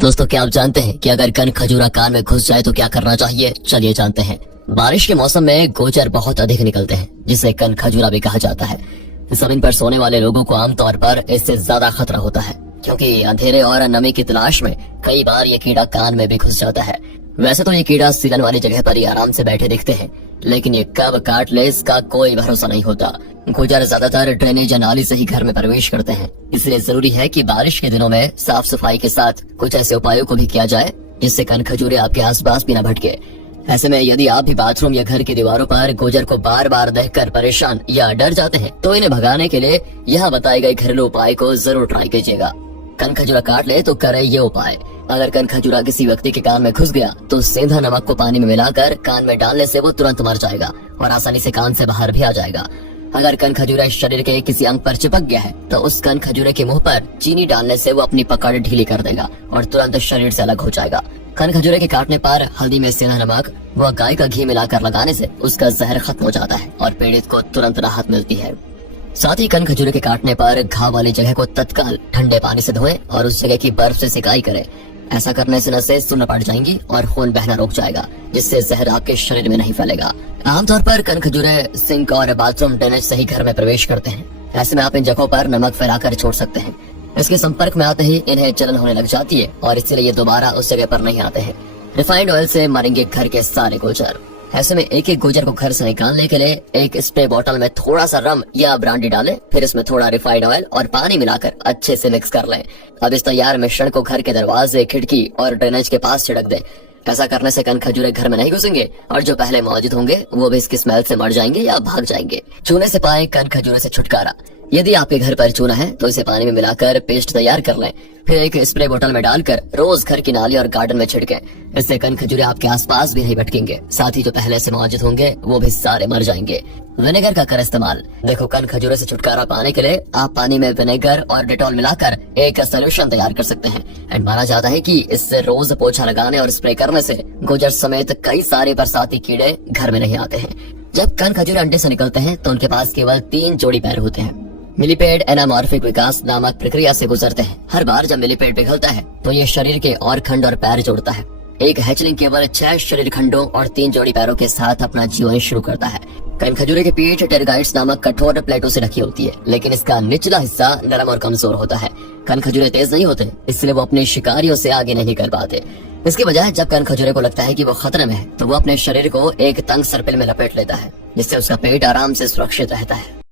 दोस्तों, क्या आप जानते हैं कि अगर कन खजूरा कान में घुस जाए तो क्या करना चाहिए? चलिए जानते हैं। बारिश के मौसम में गोचर बहुत अधिक निकलते हैं, जिसे कन खजूरा भी कहा जाता है। जमीन पर सोने वाले लोगों को आमतौर पर इससे ज्यादा खतरा होता है, क्योंकि अंधेरे और नमी की तलाश में कई बार ये कीड़ा कान में भी घुस जाता है। वैसे तो ये कीड़ा सीलन वाली जगह पर ही आराम से बैठे दिखते हैं, लेकिन ये कब काट ले इसका कोई भरोसा नहीं होता। गुजर ज्यादातर ड्रेनेज या नाली से ही घर में प्रवेश करते हैं, इसलिए जरूरी है कि बारिश के दिनों में साफ सफाई के साथ कुछ ऐसे उपायों को भी किया जाए जिससे कन खजूरे आपके आसपास भी न भटके। ऐसे में यदि आप भी बाथरूम या घर की दीवारों पर गुजर को बार बार देखकर परेशान या डर जाते हैं, तो इन्हें भगाने के लिए यहाँ बताए गए घरेलू उपाय को जरूर ट्राई कीजिएगा। कन खजूरा काट ले तो करें ये उपाय। अगर कन खजूरा किसी व्यक्ति के कान में घुस गया तो सेंधा नमक को पानी में मिलाकर कान में डालने से वो तुरंत मर जाएगा और आसानी से कान से बाहर भी आ जाएगा। अगर कन खजूरा शरीर के किसी अंग पर चिपक गया है तो उस कन खजूरे के मुंह पर चीनी डालने से वो अपनी पकड़ ढीली कर देगा और तुरंत शरीर से अलग हो जाएगा। कन खजूरे के काटने पर हल्दी में सेंधा नमक व गाय का घी मिलाकर लगाने से उसका जहर खत्म हो जाता है और पीड़ित को तुरंत राहत मिलती है। साथ ही कन खजूरे के काटने पर घाव वाली जगह को तत्काल ठंडे पानी से धोएं और उस जगह की बर्फ से सिकाई करें। ऐसा करने से नसें सुन्न पड़ जाएंगी और खून बहना रुक जाएगा, जिससे जहर आपके शरीर में नहीं फैलेगा। आमतौर पर कन खजूरे सिंक और बाथरूम ड्रेनेज से ही घर में प्रवेश करते हैं। ऐसे में आप इन जगहों पर नमक फैलाकर छोड़ सकते हैं। इसके संपर्क में आते ही इन्हें जलन होने लग जाती है और इसलिए ये दोबारा उस जगह पर नहीं आते हैं। रिफाइंड ऑयल से मारेंगे घर के सारे गुजर। ऐसे में एक एक गुजर को घर से निकालने के लिए एक स्प्रे बोतल में थोड़ा सा रम या ब्रांडी डालें, फिर इसमें थोड़ा रिफाइंड ऑयल और पानी मिलाकर अच्छे से मिक्स कर लें। अब इस तैयार मिश्रण को घर के दरवाजे, खिड़की और ड्रेनेज के पास छिड़क दें। ऐसा करने से कन खजूरे घर में नहीं घुसेंगे और जो पहले मौजूद होंगे वो भी इसकी स्मेल से मर जाएंगे या भाग जाएंगे। चूने से पाएं कन खजूरे से छुटकारा। यदि आपके घर पर चूना है तो इसे पानी में मिलाकर पेस्ट तैयार कर लें, फिर एक स्प्रे बोतल में डालकर रोज घर की नाली और गार्डन में छिड़कें। इससे कन खजूरे आपके आसपास भी नहीं भटकेंगे, साथ ही जो पहले से मौजूद होंगे वो भी सारे मर जाएंगे। विनेगर का कर इस्तेमाल। देखो, कन खजूरे से छुटकारा पाने के लिए आप पानी में विनेगर और डेटॉल मिलाकर एक सोल्यूशन तैयार कर सकते हैं। एंड माना जाता है कि इससे रोज पोछा लगाने और स्प्रे करने से गुजर समेत कई सारे बरसाती कीड़े घर में नहीं आते हैं। जब कन खजूरे अंडे से निकलते हैं तो उनके पास केवल 3 जोड़ी पैर होते हैं। मिलीपेड एनामॉर्फिक विकास नामक प्रक्रिया से गुजरते हैं। हर बार जब मिलीपेड पिघलता है तो ये शरीर के और खंड और पैर जोड़ता है। एक हैचलिंग केवल 6 शरीर खंडों और 3 जोड़ी पैरों के साथ अपना जीवन शुरू करता है। कन खजूरे की पीठ टेरगाइट्स नामक कठोर प्लेटों से ढकी होती है, लेकिन इसका निचला हिस्सा नरम और कमजोर होता है। कन खजूरे तेज नहीं होते, इसलिए वो अपने शिकारियों से आगे नहीं कर पाते। इसके बजाय जब कन खजूरे को लगता है कि वो खतरे में है तो वो अपने शरीर को एक तंग सर्पिल में लपेट लेता है, जिससे उसका पेट आराम से सुरक्षित रहता है।